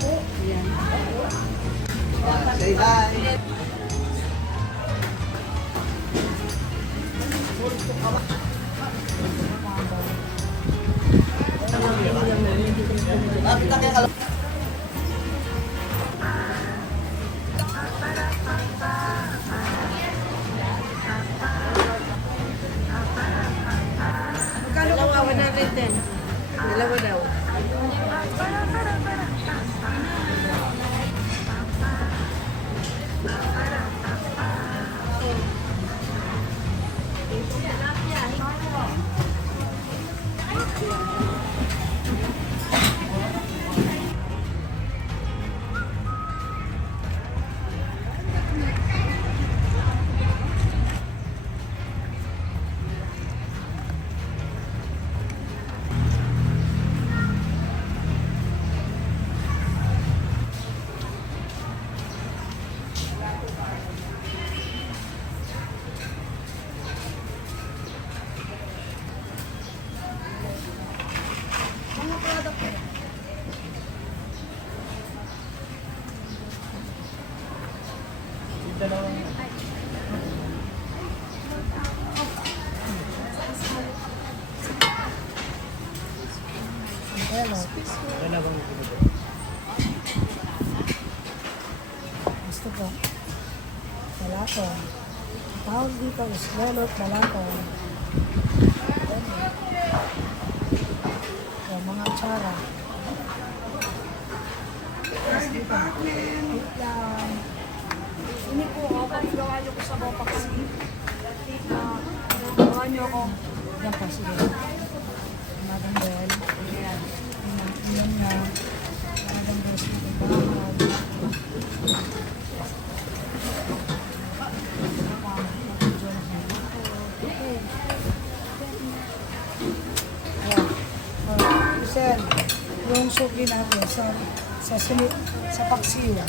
po. Ayan. Say hi. Lapit na kaya Dalawa, 110. Dalawa daw. Mga product po. Hello. Gusto po. Balaton. Tawag dito is lelot balaton. So, mga tsara. Tapos dito. Wait lang. Ini po, pag-gawa nyo ko sa bopak kasi. Gawa nyo ako. Yan pa, sige. Madam Bell. Ayan. Ayan na. Madam Bell. Sir, yung suki natin sa paksiw.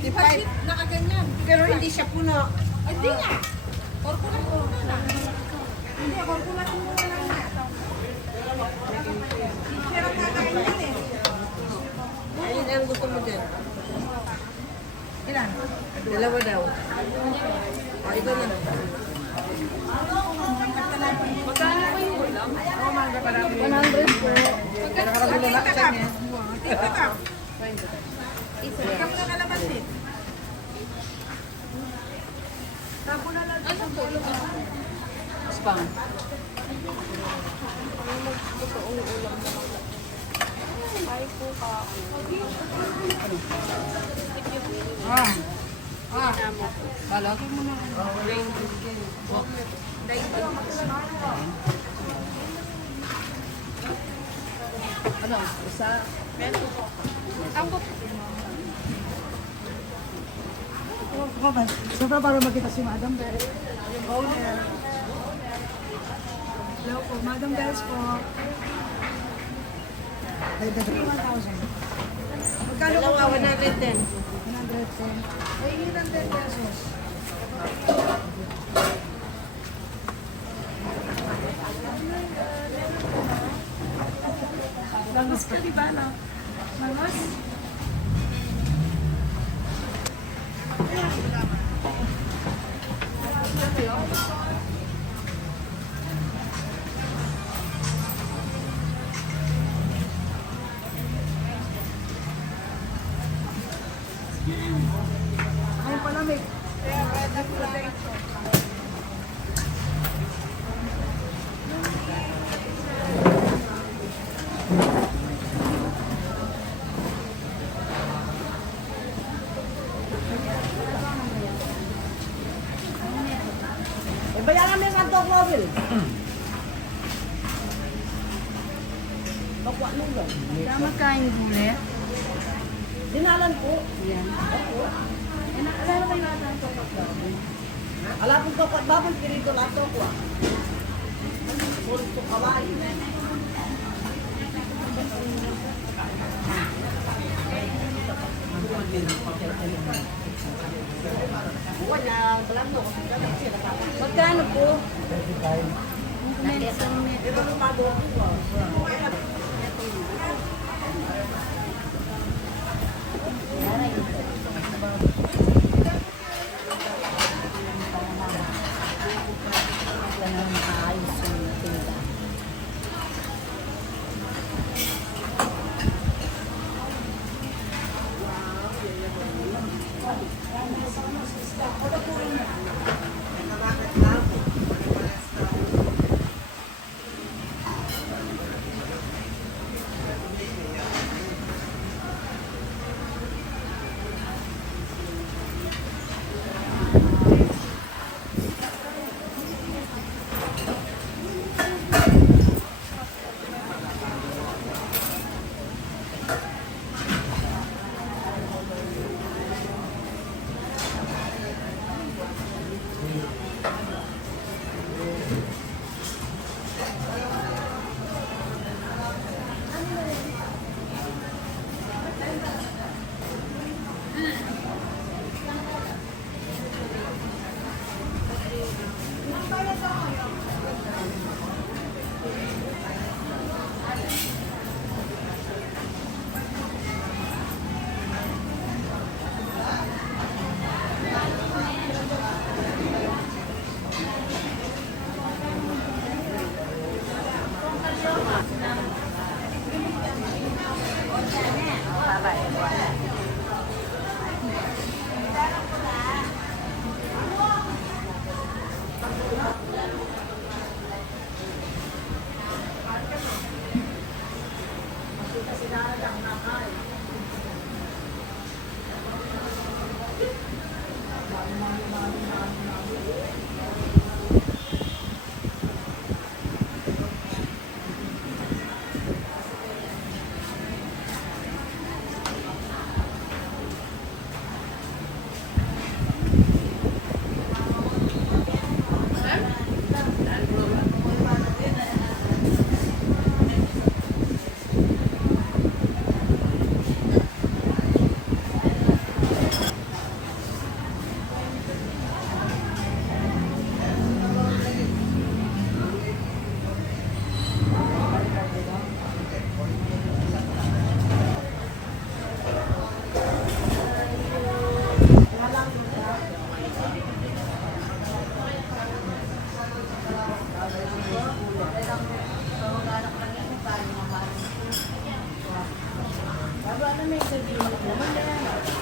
Di ba? Nakaganyan. Pero hindi siya puno. Hindi nga. Korkulat mo na. Hindi, korkulat mo na lang nga. Pero kakain din eh. Ayun ang gusto mo dyan. Ilan? Dalawa daw. O, ito na. Magkano po yung ulam? 100 po. Magkano na ka? Ito ka. Ikaw na kalaman din. Tapo na lang. Ano po? Spam. Magtotoong ulam na lang. Ay po ka. Balak mo na. Ano? Isa? Tanggap. Sobra para makita si Madam Bell. Yung owner. Hello po, Madam Bells po. 1,000. Magkano po? Dalawa, 110. 110. Ay, ilan 10 pesos? Bangos ka, di ba, no? Bangos? Ay, palamig. Bayaran mo yung Santo Mobile. Bakwa nung ba? Tama kain huli. Dinalan po. Yan. Alala kayo lahat ng topak daw. Ala po bakwa babon pirito na to ko. Puro to kawai. Magkano po?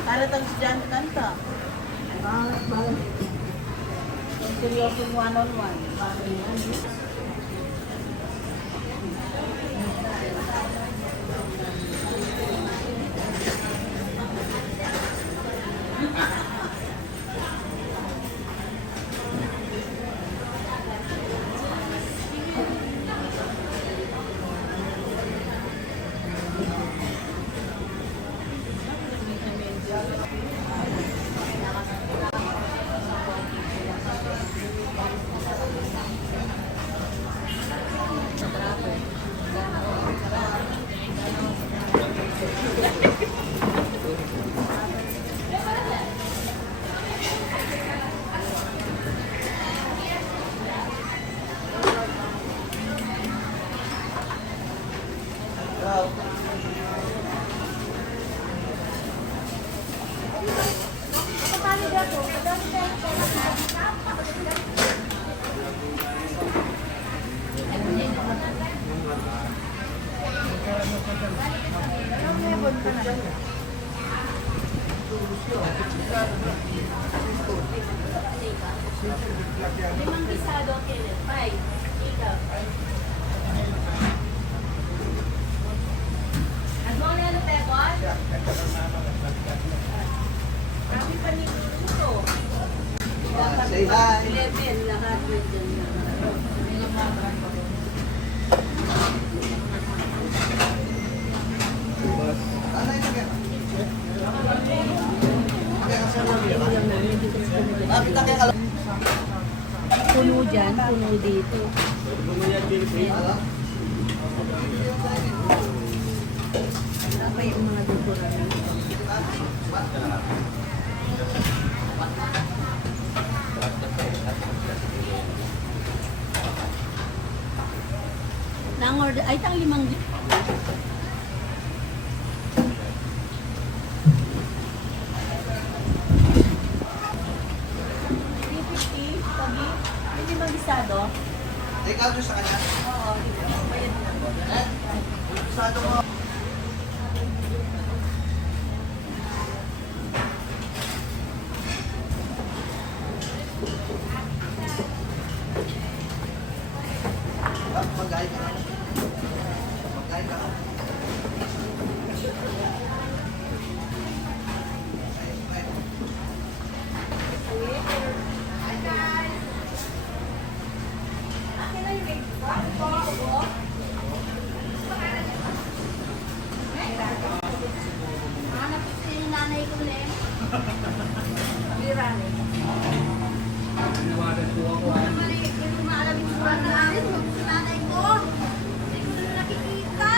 Para tang estudyante kanta. Seryoso mo one-on-one. Limang pisado, Kenneth. Five. Ikaw. Ano ang nalo, Pepon? Kami pa ni Luto. Say hi. 11, lahat yun dyan. Puno dyan, puno dito. Apa yung mga dekorasyon? Isang order, ay itang 5. Hindi magisado? Take out yung sa kanya. Oo, bayad na. Sado mo. Mag-guide ka na. Mag-guide ka na. Hanap ko sa yung nanay ko na eh. Birani. Hindi maalam yung surat na namin. Sa nanay ko. Hindi ko na nakikita.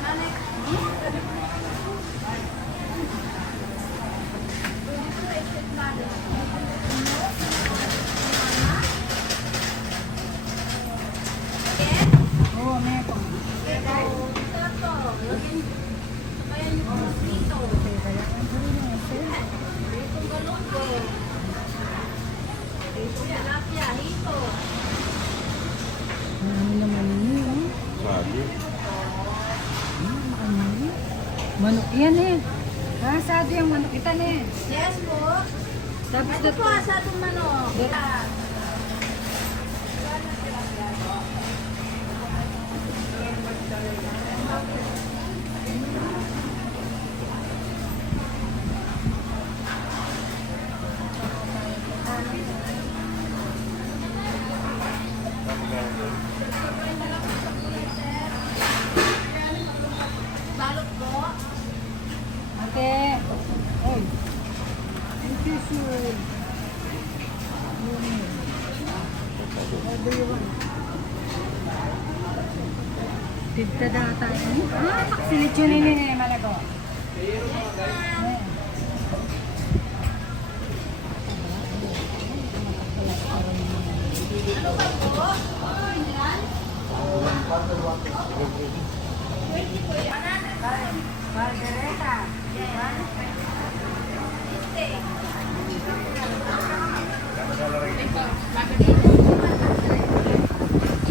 Nanay ko. Oo, meron. Ano naman yun, oh. Sabi. Ano yun? Manok yan eh. Ah, sabi yung manok kita eh. Yes po. Tapos Ito po, sa itong manok. Balot po. Ate. Oy. Thank you, sir. What do you want? Tigta data ini. Ah, silitsyonin ni Malago. Ano ba po? Original? 20 po yan. Margareta.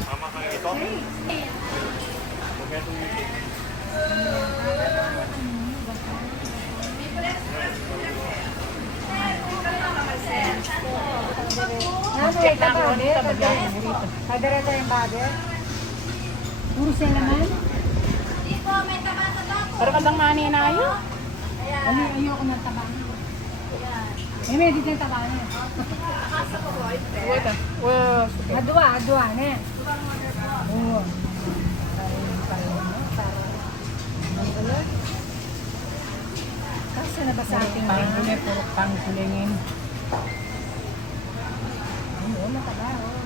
Mama kayo ito? Ano ito ba? Margareta yung bager. Puro siya naman. Di po, may taba-taba po. Pero kadang mani na ayo. Ayan. Ano ayoko ng taba niya. Ayan. Eh, may dito yung taba niya. Akasa ko po, ito. Wait ah. Well, Adwa ne. Ibang order po. Oo. Kasi na ba sa ating pangguli, puro panggulingin. Oo, mataba. Oo.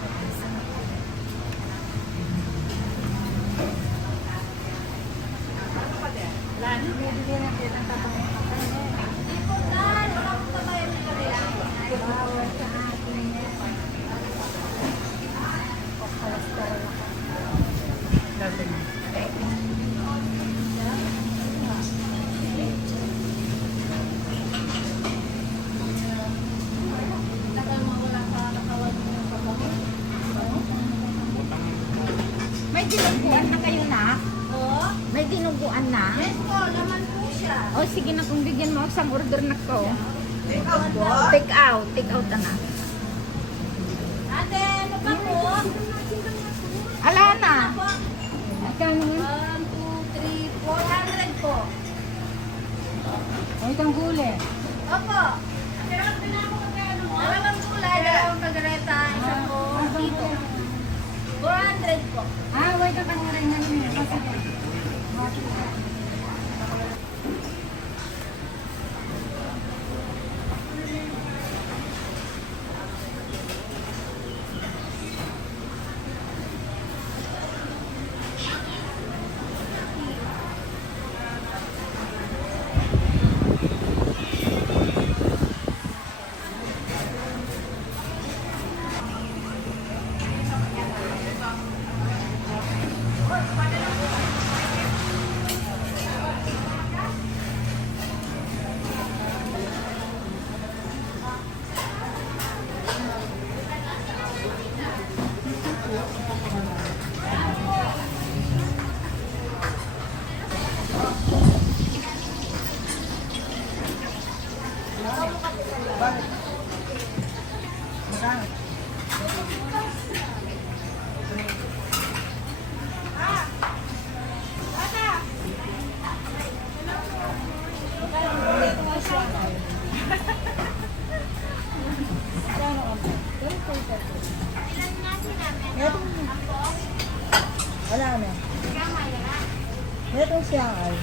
Bibili natin ang taba niya. Di po, dahil wala po taba yung kanya. Bawal sa ating cholesterol ako. Dati na. Tagal mo wala ka nakawag yung pabango. May dinuguan na kayo na? Po? May dinuguan na? Yes po, laman po siya. O sige na kung bigyan mo isang order na ko. Take out po. Take out. Take out na. Ate, ano pa po? Ala na. Ano po? Magkano nga? 1, 2, 3, 400 po. O itong guli. Opo. Dalawang kulay, dalawang kagareta, isang po. Dito. 400 po. Ah, wait ang pangaray na yun. Sige. Wala na. Meron siyang ay.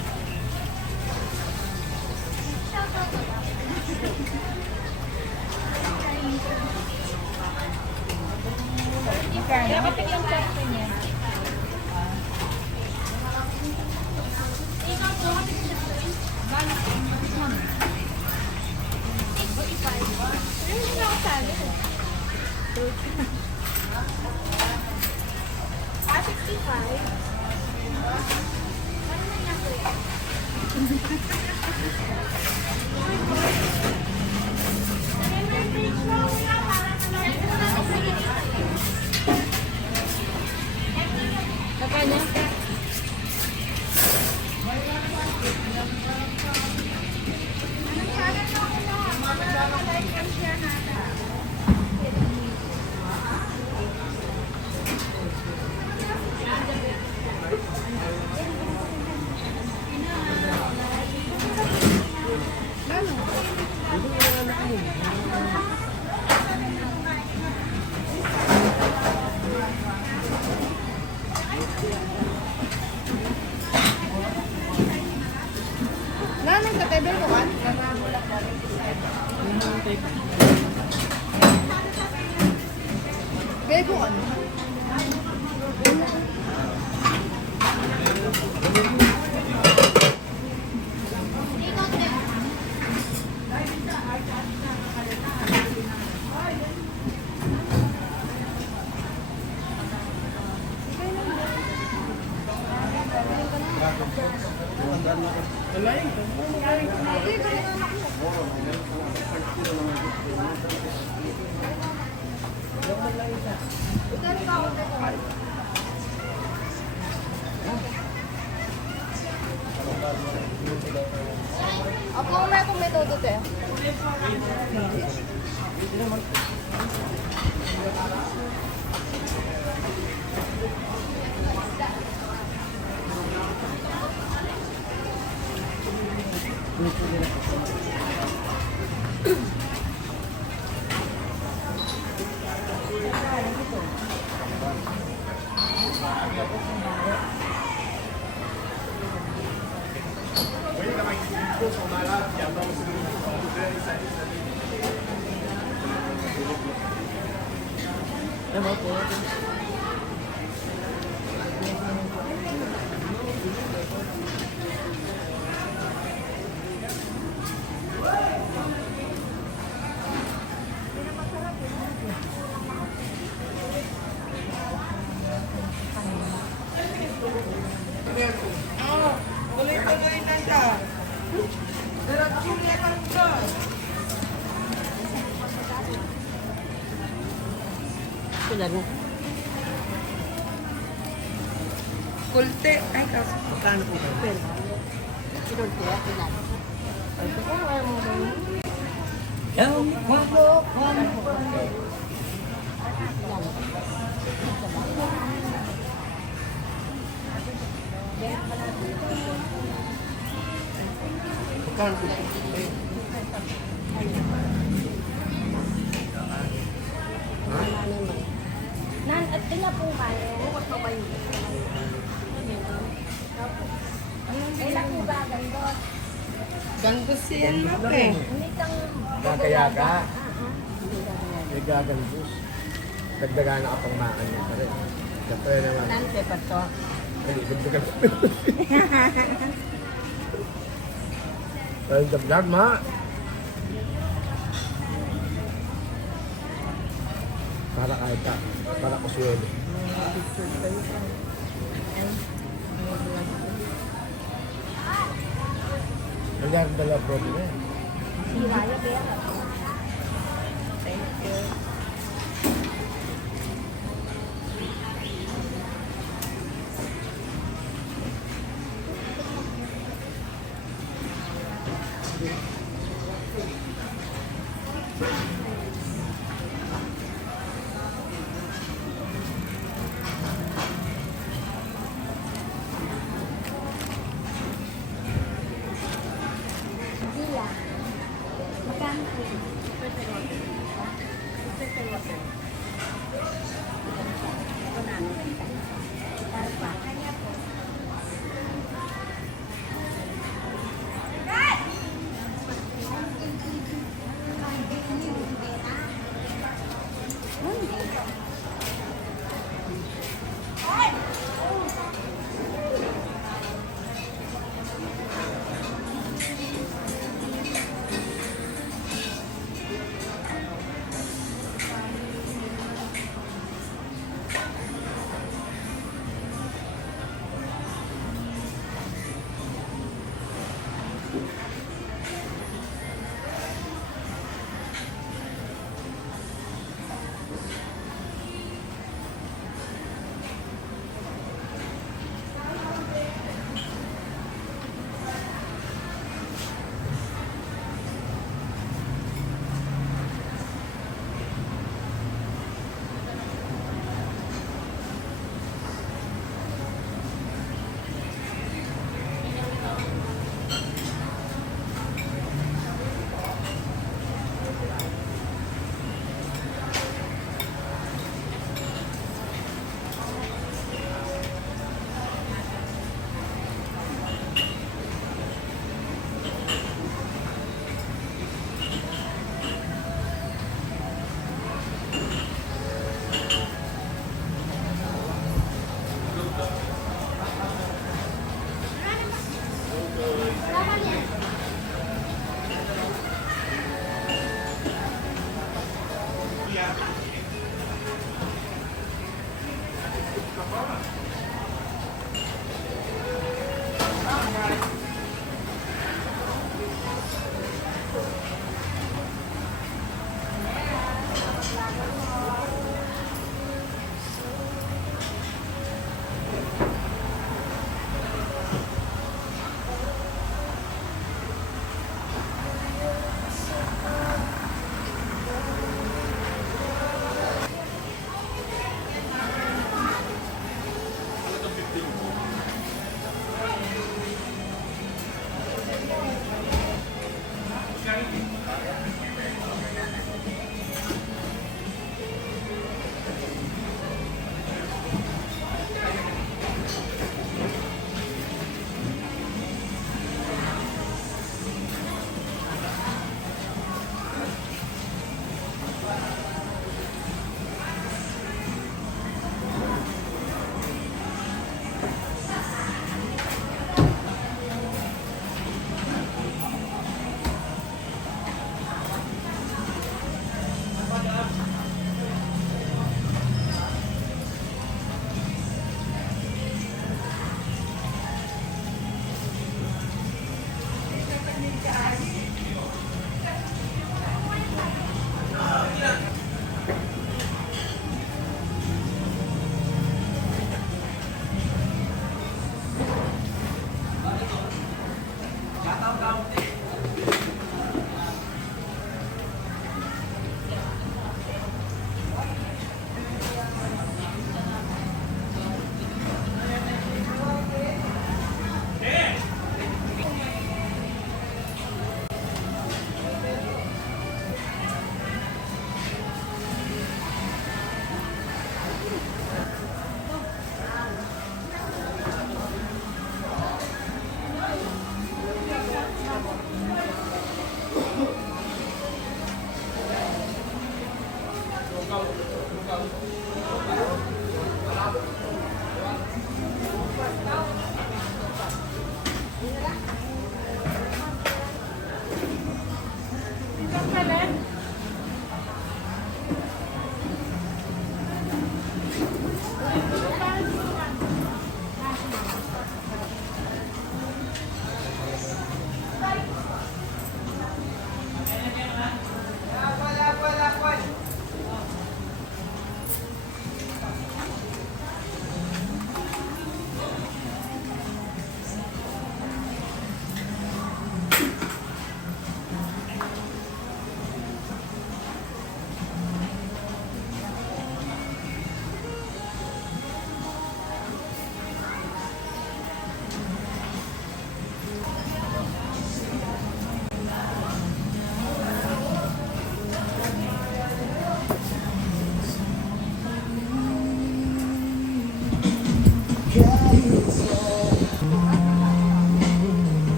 Dapat yung sakto niya. Nanang sa table ko kan? Bego kan? Ako may kung may todo tayo. Kulte. Ay, kaso. Kano po? Nan, at tinapong kaya. Ay, lang mo ba, gandot? Gandos yan mo eh. Umitang... Kaya ka. May gagandus. Dagdagan na kapang makan niya pa rin. Siyempre naman. Nante pa to. Dali, dagdagan. Well, dagdag ma. Para kahit ka. Para kusuelo. Nangyari dala problem na yan. Si Raya, Bea.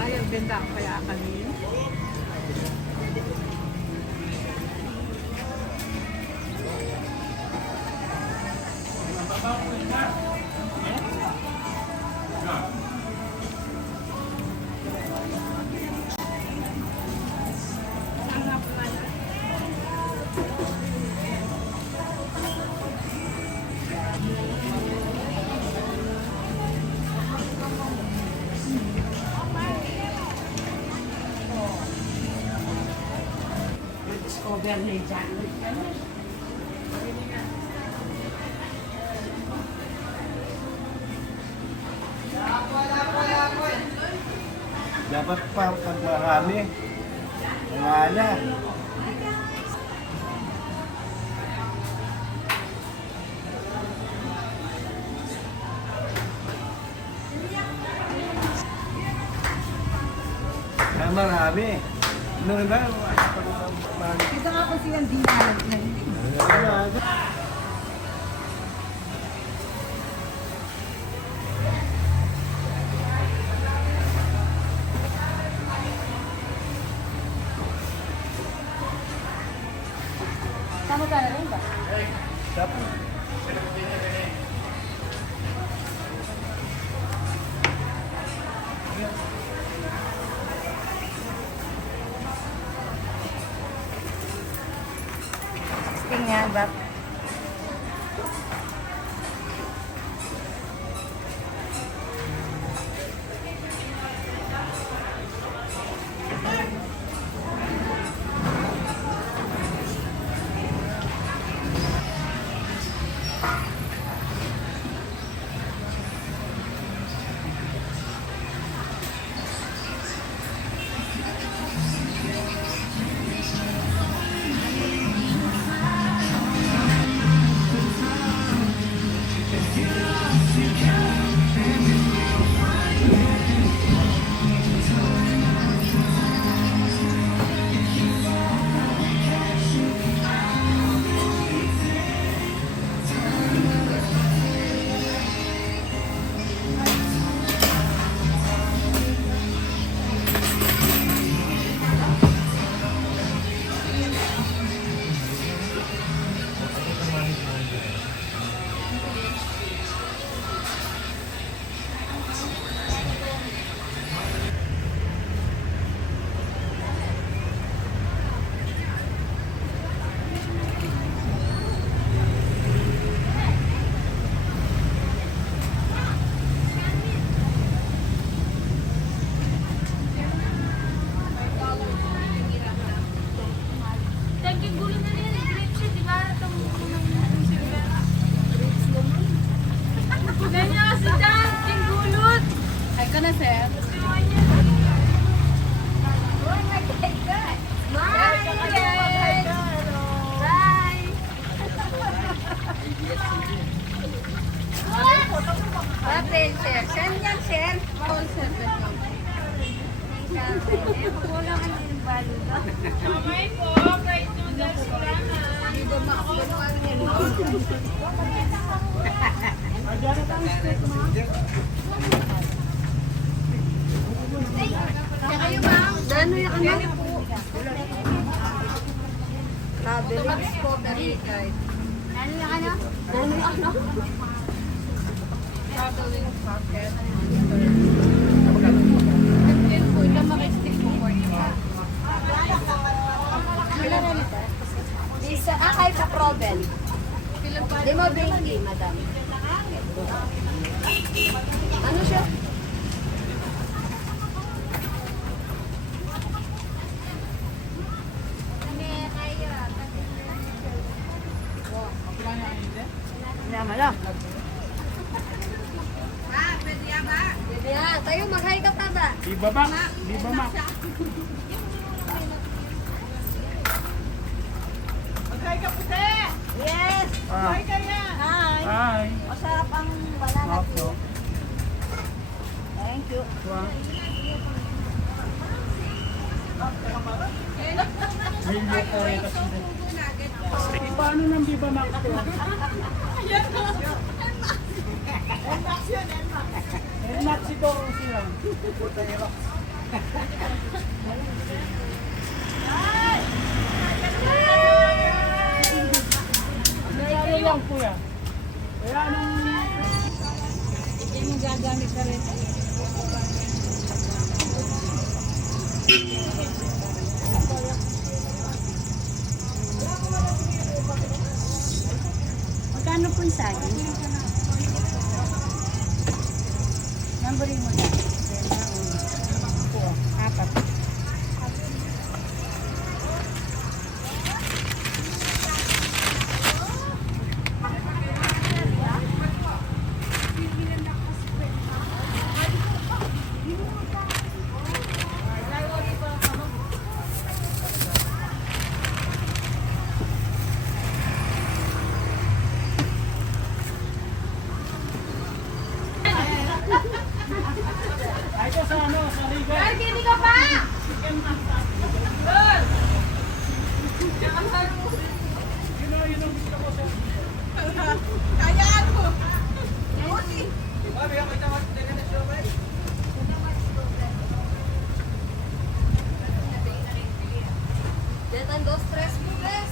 Ayaw, benta ko kaya kami. Dapat pa pag marami. Wala na. Kaya marami. Ano ba? Ito nga po silang dinalag na hindi. Sama ka na rin ba? Tapos, Tingnan ba? na, sir. Smile! Ano yung ano? Traveling strawberry guide. Ano yung ano? Ano yung ano? Traveling pocket. Yun po, yung maka-stick po po niya. Isa, kay sa Proven. Di mo brinky, madam. Ano siya? Yaman lang. Yan, tayo mag-hi ka pa ba? Di ba ba? Di ba ma? Yes! Ah, Hi! hi. Masarap ang banana Opo. cue. Thank you. Wow. May look ko rin kasi. Paano nang di ba ma? Enmax ito sila. Ano lang kuya? Kaya anong... Hindi mo gagamit sa rin. Magkano po yung saging? Numberin mo na. Apat. Ay ko sa ano, sa liga. Hindi ka pa! Yun ang gusto ko sa... Kayaan mo! Detan dos, tres po, tres.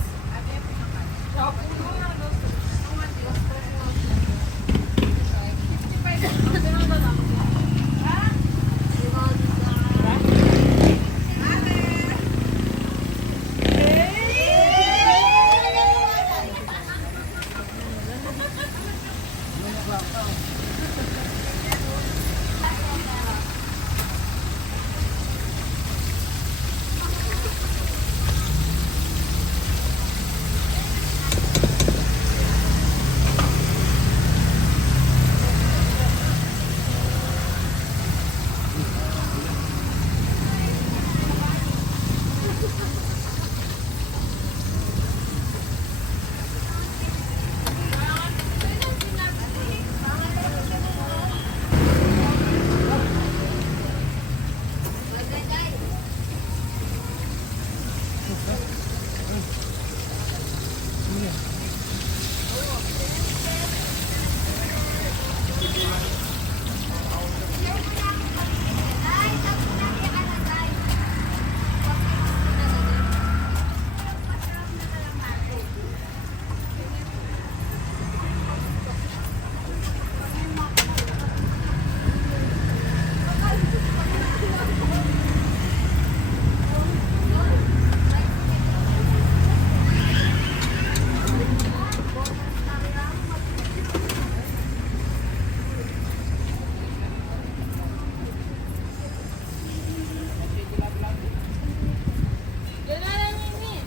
Yan na lang, Mimi.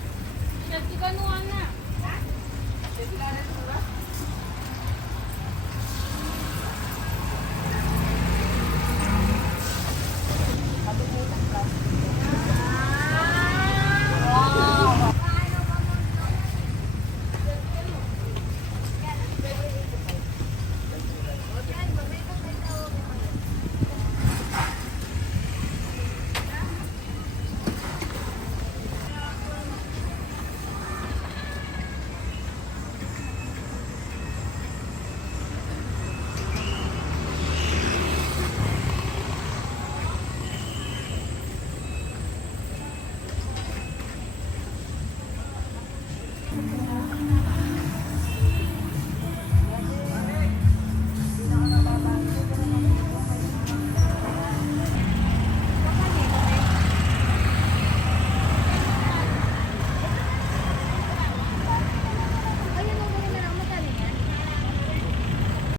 Pinagkikanuhan na.